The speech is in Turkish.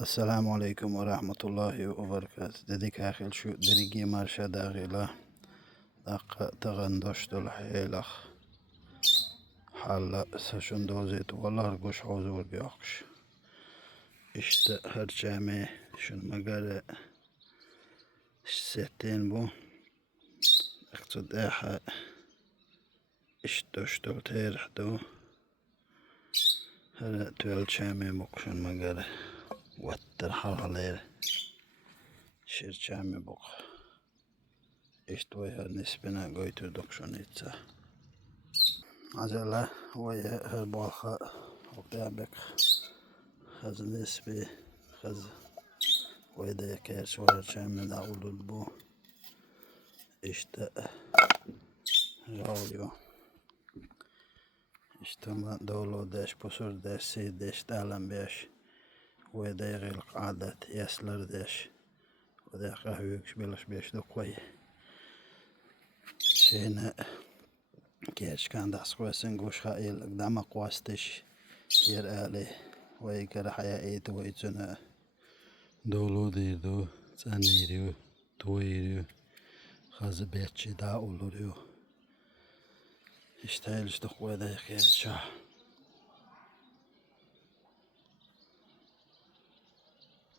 Assalamu alaikum wa rahmatullahi wa barakatuh. Dedik akil şu dirigi marşa dağıyla tağın doştul heylak. Halla saçın dozet valar kuş huzur biyakış. İşte her cami şun magare settin bu. İqtid eha iş doştul terhdu. Her tüel cami buk şun magare. Watter halalir. Şir cami buk. İşte vaya nisbine götürdük şunu itse. Acele vaya her balha okuyabek. Haz nisbi haz vaya da yeker şoğer çemine olur bu. İşte oluyor. İşte ma dolu deş pusur deş si deş dalan beş. Vaya da yegil adet yaslar deş. Vaya kahveyük biliş beş de koy. Şeyine Gerçekten das koysun kuşa il dama kuastiş yer ali ve kere haya eğitim ve içine dolu diyor, sanıyor, toyuyor, hazı bekçi daha oluyor. İşte işte koyda gerçekten.